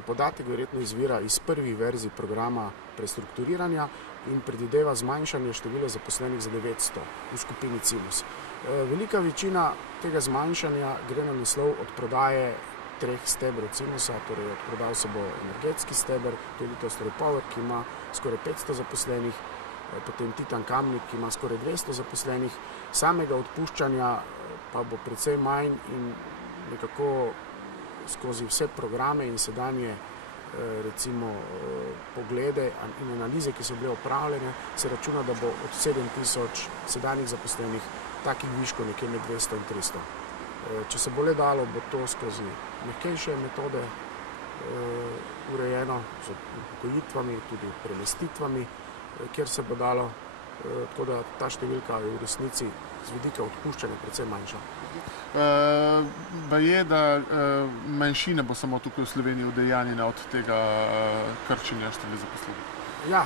Podatek verjetno izvira iz prvih verzij programa prestrukturiranja in predvideva zmanjšanje števila zaposlenih za 900 v skupini Cimos. Velika večina tega zmanjšanja gre na naslov od prodaje 3 stebrov Cimosa, torej odprodal se bo energetski steber, to je Litostroy Power, ki ima skoraj 500 zaposlenih, potem Titan Kamnik, ki ima skoraj 200 zaposlenih, samega odpuščanja pa bo precej manj in nekako skozi vse programe in sedanje recimo poglede in analize, ki so bile opravljene, se računa, da bo od 7000 sedanjih zaposlenih takih viškov nekje med 200 in 300. Če se bo le dalo, bo to skozi mehkejše metode urejeno z upokojitvami, tudi premestitvami, kjer se bo dalo, tako da ta številka je v resnici z vidika odpuščanja precej manjša. Je, da manjšina bo samo tukaj v Sloveniji udejanjena od tega krčenja števila zaposlenih? Ja,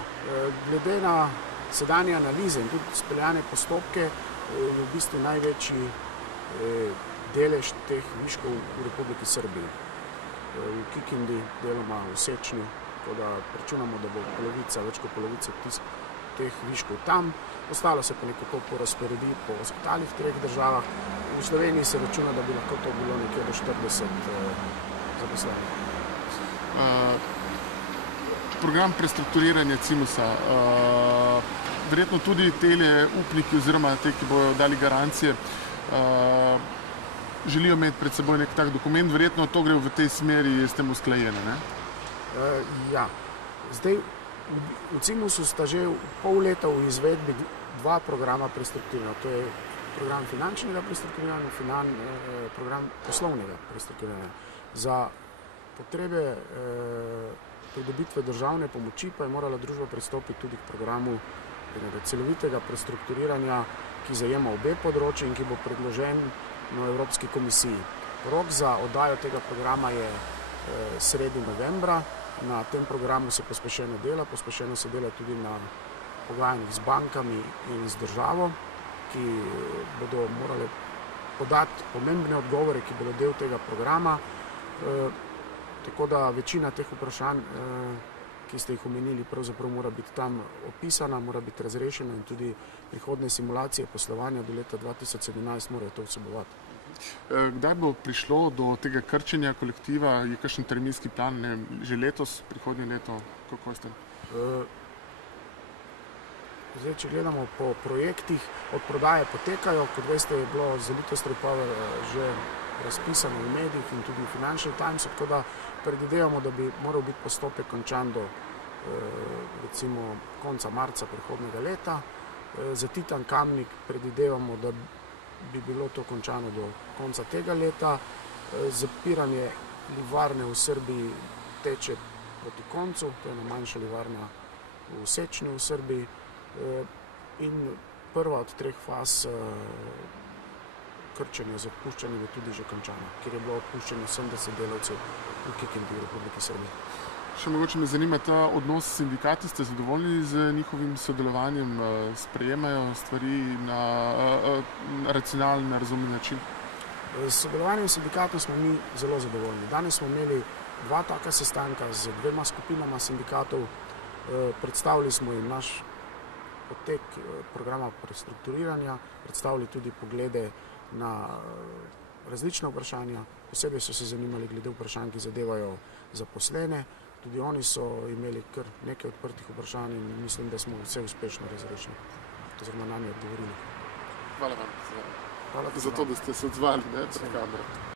glede na sedanje analize in tudi speljane postopke je v bistvu največji delež teh viškov v Republiki Srbiji. V Kikindi, deloma v Sečnju, tako da računamo, da bo polovica, več kot polovica teh viškov tam, ostalo se pa nekako porazporedi po ostalih 3 državah. V Sloveniji se računa, da bi lahko to bilo nekje do 40 zaposlenih. Program prestrukturiranja Cimosa, verjetno tudi tele upniki oziroma te, ki bojo dali garancije, želijo imeti pred seboj nek tak dokument, verjetno to gre v tej smeri s tem usklajene, ne? Ja, zdaj v Cimosu sta že pol leta v izvedbi 2 programa prestrukturiranja. To je program finančnega prestrukturiranja in program poslovnega prestrukturiranja. Za potrebe pridobitve državne pomoči pa je morala družba pristopiti tudi k programu celovitega prestrukturiranja, ki zajema obe področji in ki bo predložen na Evropski komisiji. Rok za oddajo tega programa je sredi novembra. Na tem programu se pospešeno se dela tudi na pogajanjih z bankami in z državo, ki bodo morali podati pomembne odgovore, ki bodo del tega programa. Tako da večina teh vprašanj, ki ste jih omenili, pravzaprav mora biti tam opisana, mora biti razrešena in tudi prihodne simulacije poslovanja do leta 2017 morajo to vsebovati. Kdaj bo prišlo do tega krčenja kolektiva? Je kakšen terminski plan, že letos, prihodnje leto? Kako ste? Zdaj, če gledamo po projektih, odprodaje potekajo. Kot veste, je bilo za Litostroy Power že razpisano v medijih in tudi v Financial Timesu, tako da predvidevamo, da bi moral biti postopek končan do recimo konca marca prihodnjega leta. Za Titan Kamnik predvidevamo, da bi bilo to končano do konca tega leta. Zapiranje livarne v Srbiji teče proti koncu, to je ena manjša livarna v Sečnju v Srbiji. In prva od 3 faz krčenja z odpuščanjem je tudi že končana, kjer je bilo odpuščeno 70 delavcev v Kikindi v Republiki Srbiji. Še mogoče me zanima ta odnos s sindikati, ste zadovoljni z njihovim sodelovanjem, sprejemajo stvari na racionalen, razumni način? S sodelovanjem sindikatov smo mi zelo zadovoljni. Danes smo imeli 2 taka sestanka z 2 skupinama sindikatov, predstavili smo jim naš potek programa prestrukturiranja, predstavili tudi poglede na različna vprašanja, posebej so se zanimali glede vprašanj, ki zadevajo zaposlene. Tudi oni so imeli kar nekaj odprtih vprašanj in mislim, da smo vse uspešno razrešili, oziroma na nje odgovorili. Hvala vam za to, da ste se odzvali pred kamero.